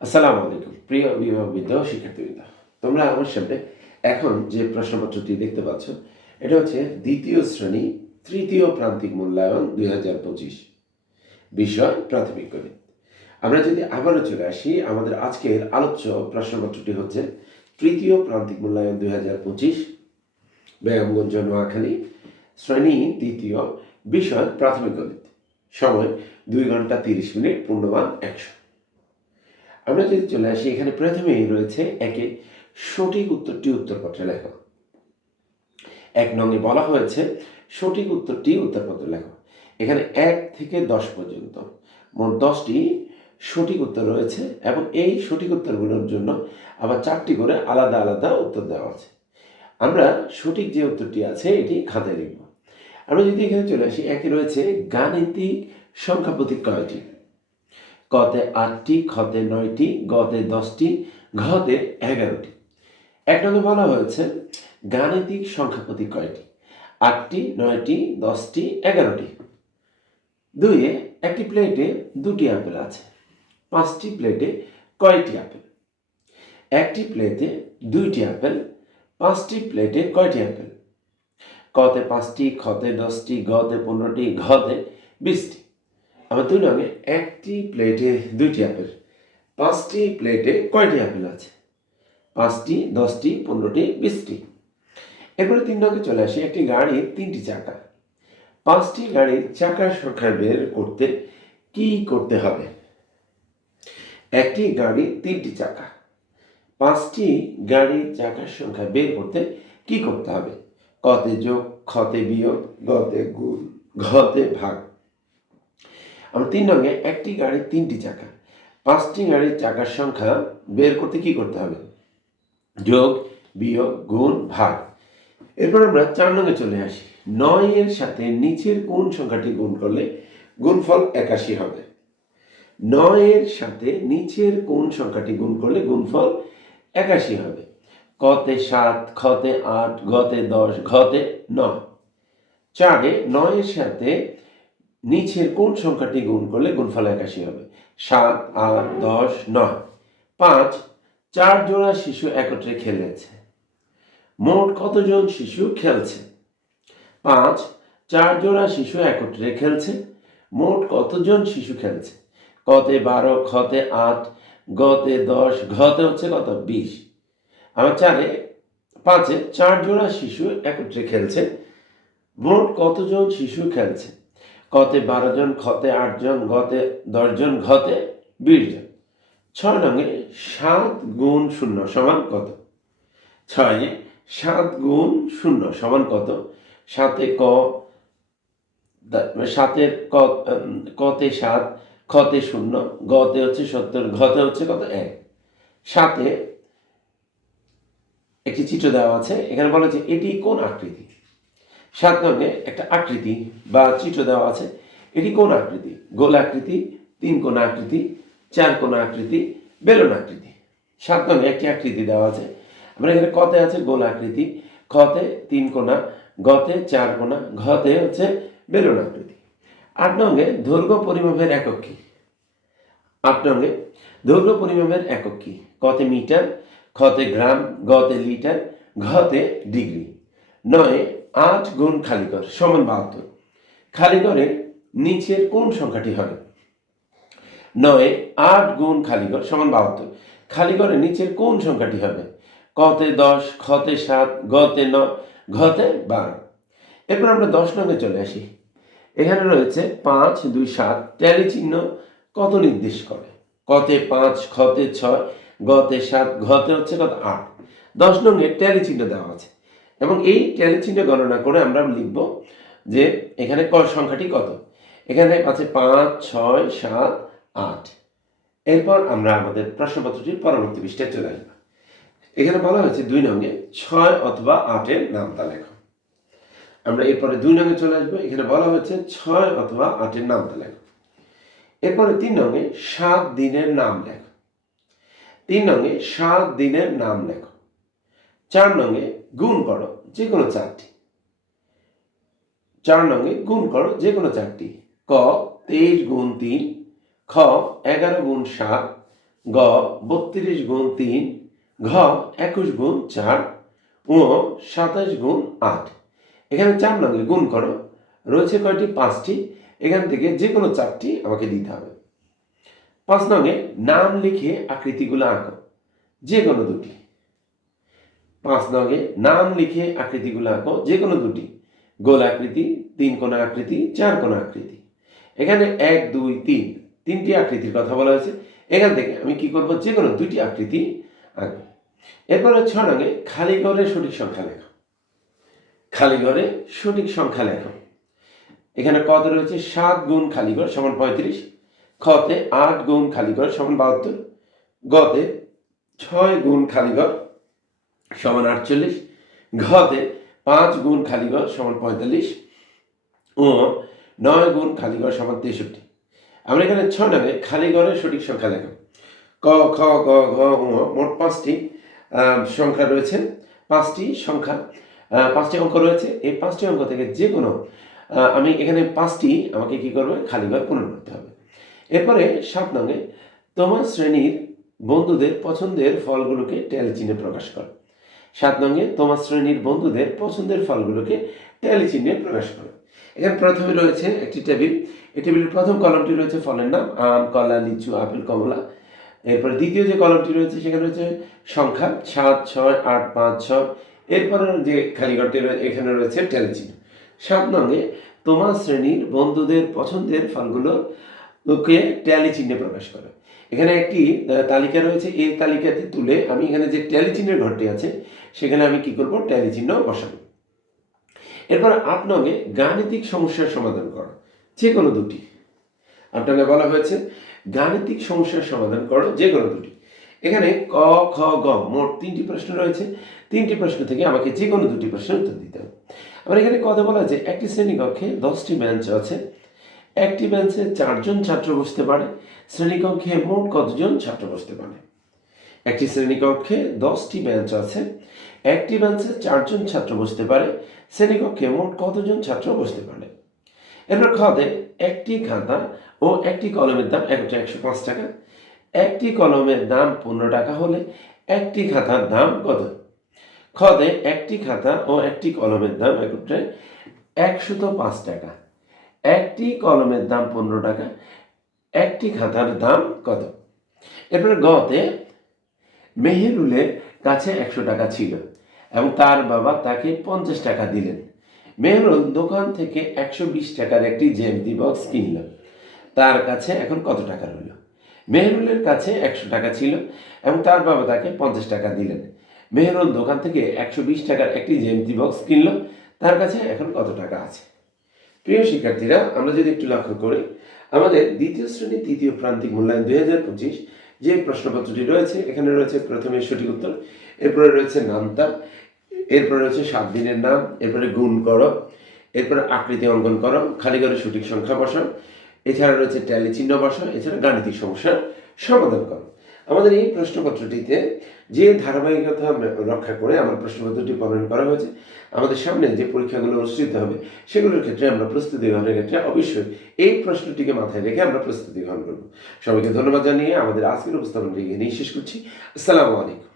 আসসালামু আলাইকুম প্রিয় অভিভাবকবৃন্দ, শিক্ষার্থীবৃন্দ। তোমরা আমার সামনে এখন যে প্রশ্নপত্রটি দেখতে পাচ্ছ, এটা হচ্ছে দ্বিতীয় শ্রেণী তৃতীয় প্রান্তিক মূল্যায়ন 2025, বিষয় প্রাথমিক গণিত। আমরা যদি আবারও চলে আসি, আমাদের আজকের আলোচ্য প্রশ্নপত্রটি হচ্ছে তৃতীয় প্রান্তিক মূল্যায়ন 2025, বেগমগঞ্জ নোয়াখালী, শ্রেণী দ্বিতীয়, বিষয় প্রাথমিক গণিত, সময় 2 ঘন্টা 30 মিনিট, পূর্ণমান 100। আমরা যদি চলে আসি, এখানে প্রথমেই রয়েছে একে সঠিক উত্তরটি উত্তরপত্রে লেখো। 1 নংয়ে বলা হয়েছে সঠিক উত্তরটি উত্তরপত্রে লেখো। এখানে 1 থেকে 10 পর্যন্ত মোট 10টি সঠিক উত্তর রয়েছে এবং এই সঠিক উত্তরগুলোর জন্য আবার 4টি করে আলাদা আলাদা উত্তর দেওয়া আছে। আমরা সঠিক যে উত্তরটি আছে এটি খাতায় লিখব। আমরা যদি এখানে চলে আসি, একে রয়েছে গাণিতিক সংখ্যা প্রতীক কয়টি? কতে 8টি, খতে 9টি, গতে 10টি, ঘতে 11টি। 1 নংয়ে বলা হয়েছে গাণিতিক সংখ্যা প্রতীক কয়টি? 8টি, 9টি, 10টি, 11টি। 2-এ একটি প্লেটে 2টি আপেল আছে। 5টি প্লেটে কয়টি আপেল? একটি প্লেটে 2টি আপেল, 5টি প্লেটে কয়টি আপেল? কতে 5টি, খতে 10টি, গতে 15টি, ঘতে 20টি। আবার 2 নংয়ে একটি প্লেটে 2টি আপেল, 5টি প্লেটে কয়টি আপেল আছে? 5টি, 10টি, 15টি, 20টি। এরপরে 3 নংয়ে চলে আসি, একটি গাড়ির 3টি চাকা। 5টি গাড়ির চাকার সংখ্যা বের করতে কি করতে হবে? একটি গাড়ির 3টি চাকা, 5টি গাড়ির চাকার সংখ্যা বের করতে কি করতে হবে? কতে যোগ, খতে বিয়োগ, গতে গুণ, ঘতে ভাগ। আমরা 3 নংয়ে একটি গাড়ির 3টি চাকা, 5টি গাড়ির চাকার সংখ্যা বের করতে কি করতে হবে? যোগ, বিয়োগ, গুণ, ভাগ। এরপর আমরা 4 নংয়ে চলে আসি। 9 এর সাথে নিচের কোন সংখ্যাটি গুণ করলে গুণফল 81 হবে? 9 এর সাথে নিচের কোন সংখ্যাটি গুণ করলে গুণফল 81 হবে? কতে 7, খতে 8, গতে 10, ঘতে 9। 4-এ 9 এর সাথে নিচের কোন সংখ্যাটি গুণ করলে গুণফল 81 হবে? 7, 8, 10, 9। 5, 4 জোড়া শিশু একত্রে খেলেছে। মোট কতজন শিশু খেলছে? 5, 4 জোড়া শিশু একত্রে খেলছে। মোট কতজন শিশু খেলছে? কতে 12, খতে 8, গতে 10, ঘতে হচ্ছে কত? 20। আবার 5-এ 4 জোড়া শিশু একত্রে খেলছে। মোট কতজন শিশু খেলছে? কতে 12 জন, খতে 8 জন, গতে 10 জন, ঘতে 20 জন। 6 নংয়ে 7 গুণ 0 সমান কত? 6-এ 7 গুণ 0 সমান কত? 7-এর কতে 7, খতে 0, গতে হচ্ছে 70, ঘতে হচ্ছে কত? 1। 7-এ একটি চিত্র দেওয়া আছে। এখানে বলা হচ্ছে এটি কোন আকৃতি? 7 নংয়ে একটা আকৃতি বা চিত্র দেওয়া আছে। এটি কোন আকৃতি? গোল আকৃতি, 3 কোণ আকৃতি, 4 কোণ আকৃতি, বেলুন আকৃতি। 7 নংয়ে একটি আকৃতি দেওয়া আছে। আমরা এখানে কতে আছে গোল আকৃতি, খতে 3 কোণা, গতে 4 কোণা, ঘতে হচ্ছে বেলুন আকৃতি। 8 নংয়ে দৈর্ঘ্য পরিমাপের একক কি? 8 নংয়ে দৈর্ঘ্য পরিমাপের একক কি? কতে মিটার, খতে গ্রাম, গতে লিটার, ঘতে ডিগ্রি। 9-এ 8 গুণ খালিঘর সমান 72। খালিঘরের নিচের কোন সংখ্যাটি হবে? 9-এ 8 গুণ খালিঘর সমান 72। খালিঘরের নিচের কোন সংখ্যাটি হবে? কতে 10, খতে 7, গতে 9, ঘতে 12। এরপর আমরা 10 নংয়ে চলে আসি। এখানে রয়েছে 5, 2, 7। ট্যালি চিহ্ন কত নির্দেশ করে? কতে 5, খতে 6, গতে 7, ঘতে হচ্ছে কত? 8। 10 নংয়ে ট্যালি চিহ্ন দেওয়া আছে এবং এই ট্যালি চিহ্ন গণনা করে আমরা লিখব যে এখানে সংখ্যাটি কত। এখানে আছে 5, 6, 7, 8। এরপর আমরা আমাদের প্রশ্নপত্রটির পরবর্তী পৃষ্ঠায় চলে আসব। এখানে বলা হয়েছে 2 নংয়ে 6 অথবা 8 এর নামতা লেখো। আমরা এরপরে 2 নংয়ে চলে আসবো। এখানে বলা হয়েছে 6 অথবা 8 এর নামতা লেখো। এরপরে 3 নংয়ে 7 দিনের নাম লেখো। 3 নংয়ে 7 দিনের নাম লেখো। 4 নংয়ে গুণ করো যে কোনো 4টি। 4 নংয়ে গুণ করো যে কোনো 4টি। ক 23 গুণ 3, খ 11 গুণ 7, গ 32 গুণ 3, ঘ 21 গুণ 4, ও 27 গুণ 8। এখানে 4 নঙ্গে গুণ করো, রয়েছে কয়টি? 5টি। এখান থেকে যে কোনো 4টি আমাকে দিতে হবে। 5 নঙ্গে নাম লিখে আকৃতিগুলো আঁকো, যে কোনো দুটি। 5 নঙ্গে নাম লিখে আকৃতিগুলো আঁকো, যে কোনো দুটি। গোল আকৃতি, 3 কোণা আকৃতি, 4 কোণা আকৃতি। এখানে 1, 2, 3 তিনটি আকৃতির কথা বলা হয়েছে। এখান থেকে আমি কি করব? যে কোনো দুটি আকৃতি আঁকবো। এরপরে 6 নঙ্গে খালি ঘরে সঠিক সংখ্যা লেখো। খালি ঘরে সঠিক সংখ্যা লেখো। এখানে কতে রয়েছে 7 গুণ খালি ঘর সমান 35, খতে 8 গুণ খালি ঘর সমান 72, গতে 6 গুণ খালি ঘর সমান 48, ঘতে 5 গুণ খালি ঘর সমান 45, ও 9 গুণ খালি ঘর সমান 63। আমরা এখানে 6 নঙ্গে খালি ঘরের সঠিক সংখ্যা লেখো। ক, খ, গ, ঘ, ঙ মোট 5টি সংখ্যা রয়েছে। 5টি সংখ্যা, 5টি অঙ্ক রয়েছে। এই 5টি অঙ্ক থেকে যে কোনো আমি এখানে 5টি আমাকে কি করবে? খালি ঘর পূরণ করতে হবে। এরপরে 7 নঙ্গে তোমার শ্রেণীর বন্ধুদের পছন্দের ফলগুলোকে ট্যালি চিহ্নে প্রকাশ করো। 7 নঙ্গে তোমার শ্রেণীর বন্ধুদের পছন্দের ফলগুলোকে ট্যালি চিহ্নে প্রকাশ করো। এখানে প্রথমে রয়েছে একটি টেবিল। এই টেবিলের প্রথম কলামটি রয়েছে ফলের নাম, আম, কলা, লিচু, আপেল, কমলা। এরপরে দ্বিতীয় যে কলামটি রয়েছে সেখানে রয়েছে সংখ্যা 7, 6, 8, 5, 6। এরপরে যে খালি ঘরটি রয়েছে এখানে রয়েছে ট্যালি চিহ্ন। 7 নঙ্গে তোমার শ্রেণীর বন্ধুদের পছন্দের ফলগুলোকে ট্যালি চিহ্নে প্রকাশ করো। এখানে একটি তালিকা রয়েছে। এই তালিকাটি তুলে আমি এখানে যে ট্যালি চিহ্নের ঘরটি আছে সেখানে আমি কি করব? ট্যালি চিহ্ন বসাবো। এরপর 8 নঙ্গে গাণিতিক সমস্যার সমাধান করো, যে কোনো দুটি। 8 নঙ্গে বলা হয়েছে গাণিতিক সমস্যার সমাধান করো, যে কোনো দুটি। এখানে ক, খ, গ মোট 3টি প্রশ্ন রয়েছে। 3টি প্রশ্ন থেকে আমাকে যে কোনো দুটি প্রশ্নের উত্তর দিতে হবে। আমার এখানে কথা বলা আছে একটি শ্রেণীকক্ষে 10টি বেঞ্চ আছে। একটি বেঞ্চে 4 জন ছাত্র বসতে পারে। শ্রেণীকক্ষে মোট কতজন ছাত্র বসতে পারে? একটি শ্রেণীকক্ষে 10টি বেঞ্চ আছে। একটি বেঞ্চে 4 জন ছাত্র বসতে পারে। শ্রেণীকক্ষে মোট কতজন ছাত্র বসতে পারে? এরপর খতে একটি খাতা ও একটি কলমের দাম একত্রে 105 টাকা। একটি কলমের দাম 15 টাকা হলে একটি খাতার দাম কত? খতে একটি খাতা ও একটি কলমের দাম একত্রে 105 টাকা। একটি কলমের দাম 15 টাকা, একটি খাতার দাম কত? এরপরে গতে মেহেরুলের কাছে 100 টাকা ছিল এবং তার বাবা তাকে 50 টাকা দিলেন। মেহরুল দোকান থেকে 120 টাকার একটি জ্যামিতি বক্স কিনল। তার কাছে এখন কত টাকা রইল? মেহরুলের কাছে 100 টাকা ছিল এবং তার বাবা তাকে 50 টাকা দিলেন। মেহরুল দোকান থেকে 120 টাকার একটি জ্যামিতি বক্স কিনল। তার কাছে এখন কত টাকা আছে? প্রিয় শিক্ষার্থীরা, আমরা যদি একটু লক্ষ্য করি, আমাদের দ্বিতীয় শ্রেণী তৃতীয় প্রান্তিক মূল্যায়ন 2025 যে প্রশ্নপত্রটি রয়েছে, এখানে রয়েছে প্রথমে সঠিক উত্তর, এরপরে রয়েছে নামতা, এরপরে রয়েছে 7 দিনের নাম, এরপরে গুণ করো, এরপরে আকৃতি অঙ্কন করো, খালি ঘরে সঠিক সংখ্যা বসাও, এছাড়া রয়েছে ট্যালি চিহ্ন বসাও, এছাড়া গাণিতিক সমস্যার সমাধান করো। আমাদের এই প্রশ্নপত্রটিতে যে ধারাবাহিকতা রক্ষা করে আমার প্রশ্নপত্রটি প্রণয়ন করা হয়েছে, আমাদের সামনে যে পরীক্ষাগুলো অনুষ্ঠিত হবে সেগুলোর ক্ষেত্রে আমরা প্রস্তুতি গ্রহণের ক্ষেত্রে অবশ্যই এই প্রশ্নটিকে মাথায় রেখে আমরা প্রস্তুতি গ্রহণ করব। সবাইকে ধন্যবাদ জানিয়ে আমাদের আজকের উপস্থাপনটি এখানেই শেষ করছি। আসসালামু আলাইকুম।